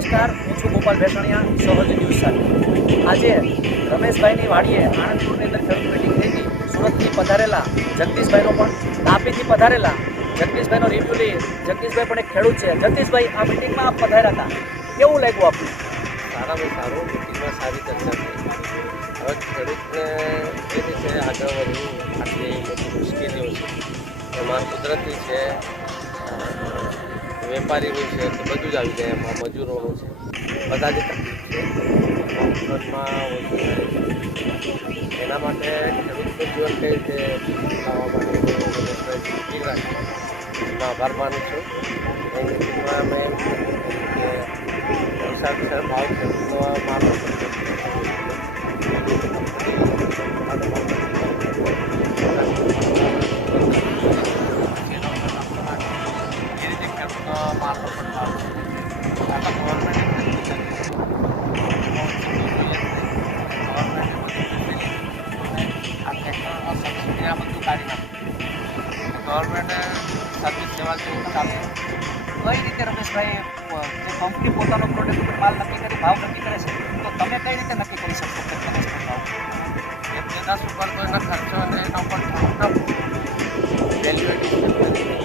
નમસ્કાર, હું છું ગોપાલ ભેસાણીયા સહજ ન્યૂઝ સાથે. આજે રમેશભાઈની વાડીએ આણંદપુરની અંદર ખેડૂત મિટિંગ થઈ હતી. સુરતથી પધારેલા જગદીશભાઈનો પણ, તાપીથી પધારેલા જગદીશભાઈનો રિવ્યુ લઈ જગદીશભાઈ પણ એક ખેડૂત છે. જગદીશભાઈ, આ મિટિંગમાં આપ પધાર્યા હતા. કેવું લાગ્યું આપને? સારામાં સારું. મિટિંગમાં સારી ચર્ચા થઈ. હવે ખેડૂતને જે રીતે આગળ વધવું, આટલી મોટી મુશ્કેલીઓ છે. એમાં કુદરતી છે. વેપારીનું છે, તો બધું જ આવી જાય એમાં, મજૂરોનું છે. બધા જ એના માટે ખેડૂતનું જીવન કઈ રીતે લાવવા માટે મિટિંગ એમાં આભાર માનું છું. એ મિટિંગમાં અમે એમ કે વિશે ભાવ ખેડૂતનો ગવર્મેન્ટે સર્વિસ લેવા જેવું ચાલશે કઈ રીતે રમેશભાઈ જે કંપની પોતાનો પ્રોડક્ટ ઉપર માલ નક્કી કરી ભાવ નક્કી કરે છે તો તમે કઈ રીતે નક્કી કરી શકશો કે રમેશભાઈ ભાવ એ પેદાશ ઉપર તો એના ખર્ચો અને એના ઉપર થોડુંક વેલ્યુ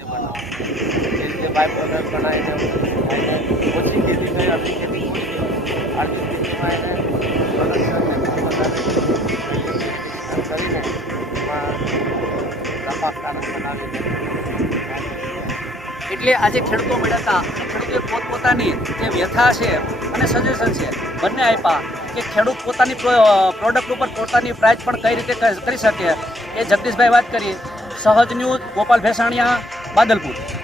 બનાવો એ રીતે બાય પ્રોડક્ટ બનાવીને ઓછી ખેતી થઈ અડધી ખેતી અડધી ખેતીમાં એને કરીને નફાકારક બનાવીને એટલે આજે ખેડૂતો મળ્યા હતા. ખેડૂતોએ પોતપોતાની જે વ્યથા છે અને સજેશન છે, બંને આપ્યા. કે ખેડૂત પોતાની પ્રોડક્ટ ઉપર પોતાની પ્રાઇસ પણ કઈ રીતે કરી શકે એ જગદીશભાઈ વાત કરી. સહજ ન્યૂઝ ગોપાલ ભેસાણીયા, બાદલપુર.